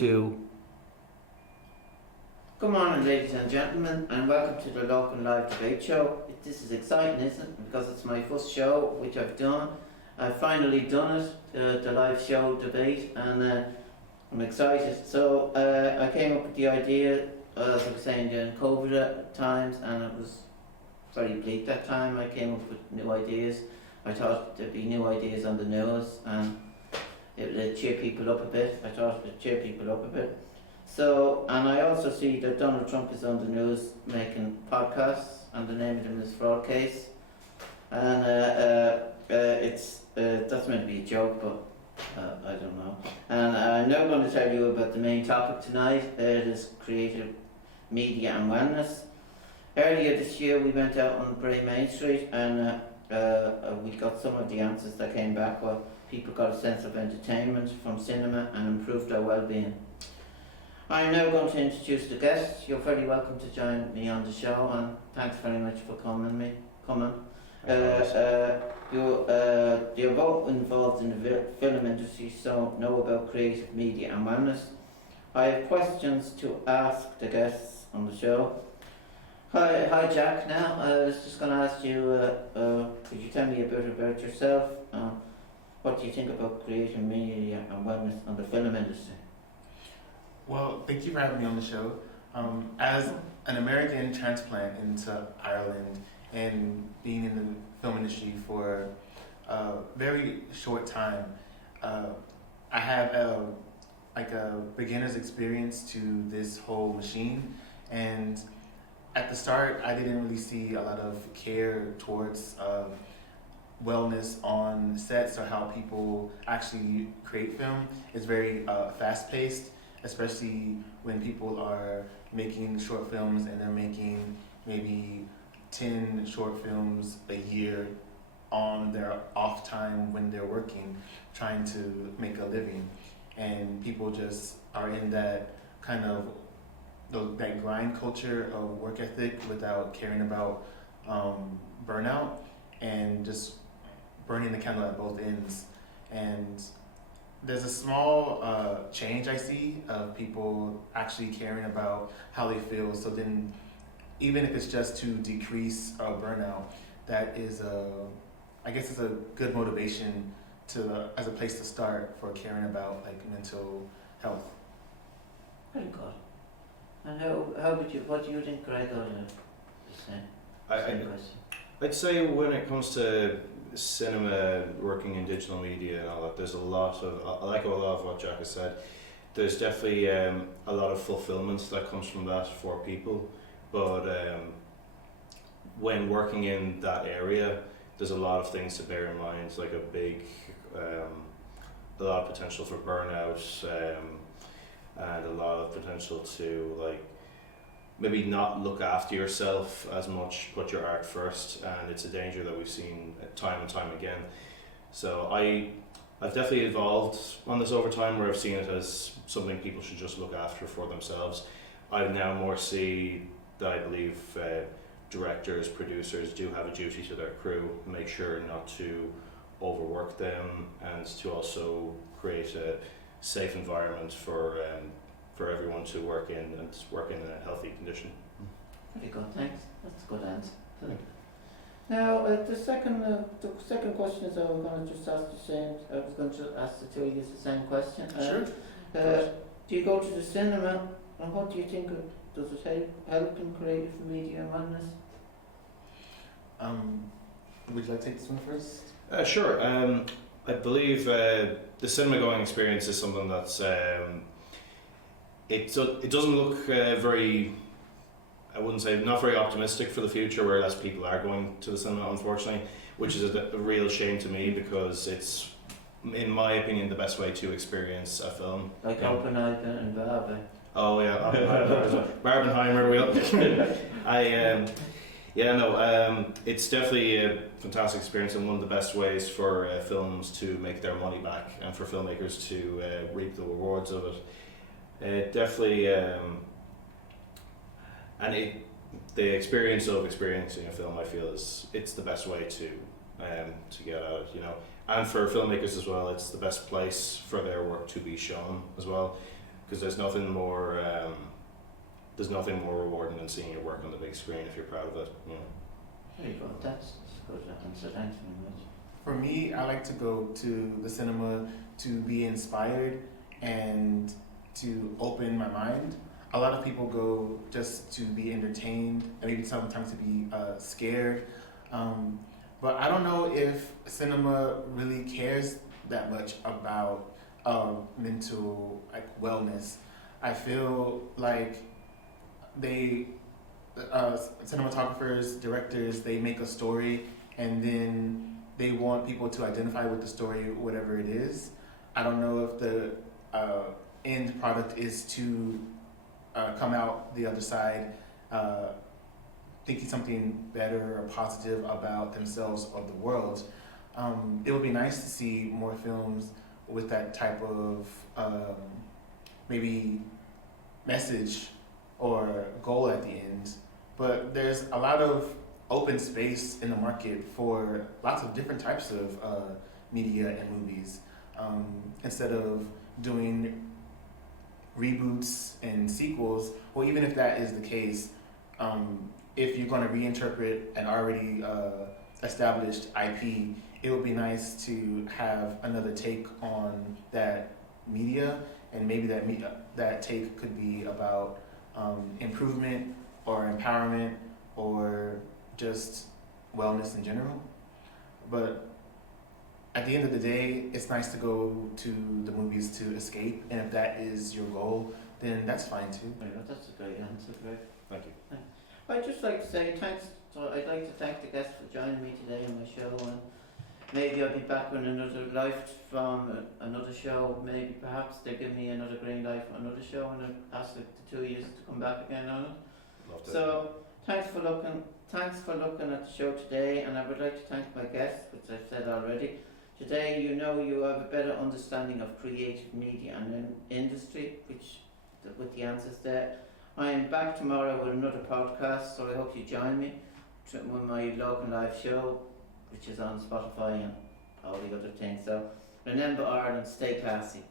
2. Good morning, ladies and gentlemen, and welcome to the Lorcan Live Debate Show. This is exciting, isn't it? Because it's my first show, which I've done. I've finally done it, the live show debate, and I'm excited. So I came up with the idea, as I was saying, during COVID at times, and it was very bleak that time. I came up with new ideas. I thought there'd be new ideas on the news, and it would cheer people up a bit. I thought it would cheer people up a bit. So, and I also see that Donald Trump is on the news making podcasts, and the name of them is Fraud Case. And that's meant to be a joke, but I don't know. And I'm now going to tell you about the main topic tonight. It is creative media and wellness. Earlier this year we went out on Bray Main Street, and we got some of the answers that came back. Well, people got a sense of entertainment from cinema and improved their well-being. I'm now going to introduce the guests. You're very welcome to join me on the show, and thanks very much for coming. You're both involved in the film industry, so know about creative media and wellness. I have questions to ask the guests on the show. Hi Jack. Now I was just going to ask you, could you tell me a bit about yourself? What do you think about creative media and wellness on the film industry? Well, thank you for having me on the show. As an American transplant into Ireland and being in the film industry for a very short time, I have a beginner's experience to this whole machine. And at the start, I didn't really see a lot of care towards wellness on sets or how people actually create film. It's very fast-paced, especially when people are making short films and they're making maybe 10 short films a year on their off time when they're working, trying to make a living. And people just are in that kind of that grind culture of work ethic without caring about burnout and just burning the candle at both ends. And there's a small change I see of people actually caring about how they feel. So then, even if it's just to decrease burnout, that is I guess it's a good motivation as a place to start for caring about mental health. Very good. And what do you think, Greg, or same question? I'd say when it comes to cinema, working in digital media and all that, there's a lot of, I like a lot of what Jack has said. There's definitely a lot of fulfillment that comes from that for people, but when working in that area, there's a lot of things to bear in mind, like a lot of potential for burnout, and a lot of potential to maybe not look after yourself as much, put your art first, and it's a danger that we've seen time and time again. So I've definitely evolved on this over time, where I've seen it as something people should just look after for themselves. I now more see that I believe directors, producers do have a duty to their crew, make sure not to overwork them, and to also create a safe environment for everyone to work in, and work in a healthy condition. Very good, thanks. That's a good answer. Now, the second question is, I was going to just ask I was going to ask the two of you the same question. Sure. Do you go to the cinema, and what do you think does it help in creative media and wellness? Would you like to take this one first? Sure. I believe the cinema going experience is something that's it doesn't look very, I wouldn't say, not very optimistic for the future, where less people are going to the cinema, unfortunately, which is a real shame to me, because it's, in my opinion, the best way to experience a film. Like Oppenheimer and Barbie. Oh yeah, Barbenheimer. It's definitely a fantastic experience, and one of the best ways for films to make their money back, and for filmmakers to reap the rewards of it. Definitely, the experience of experiencing a film, I feel, it's the best way to get at it, And for filmmakers as well, it's the best place for their work to be shown as well, because there's nothing more rewarding than seeing your work on the big screen if you're proud of it. You know. There you go. That's a good answer. Thanks very much. For me, I like to go to the cinema to be inspired and to open my mind. A lot of people go just to be entertained and maybe sometimes to be scared. But I don't know if cinema really cares that much about mental wellness. I feel like they cinematographers, directors, they make a story and then they want people to identify with the story, whatever it is. I don't know if the end product is to come out the other side thinking something better or positive about themselves or the world. It would be nice to see more films with that type of maybe message or goal at the end. But there's a lot of open space in the market for lots of different types of media and movies. Instead of doing reboots and sequels, or even if that is the case, if you're going to reinterpret an already established IP, it would be nice to have another take on that media, and maybe that take could be about improvement or empowerment or just wellness in general. But at the end of the day, it's nice to go to the movies to escape, and if that is your goal, then that's fine too. There you go. That's a great answer, Greg. Thank you. I'd just like to say thanks. So I'd like to thank the guests for joining me today on my show, and maybe I'll be back with another life from another show. Maybe perhaps they'll give me another green light for another show, and I'll ask the two of you to come back again on it. Love to. So thanks for looking at the show today, and I would like to thank my guests, which I've said already. Today, you have a better understanding of creative media and industry, with the answers there. I am back tomorrow with another podcast, so I hope you join me with my Lorcan live show, which is on Spotify and all the other things. So remember, Ireland, stay classy.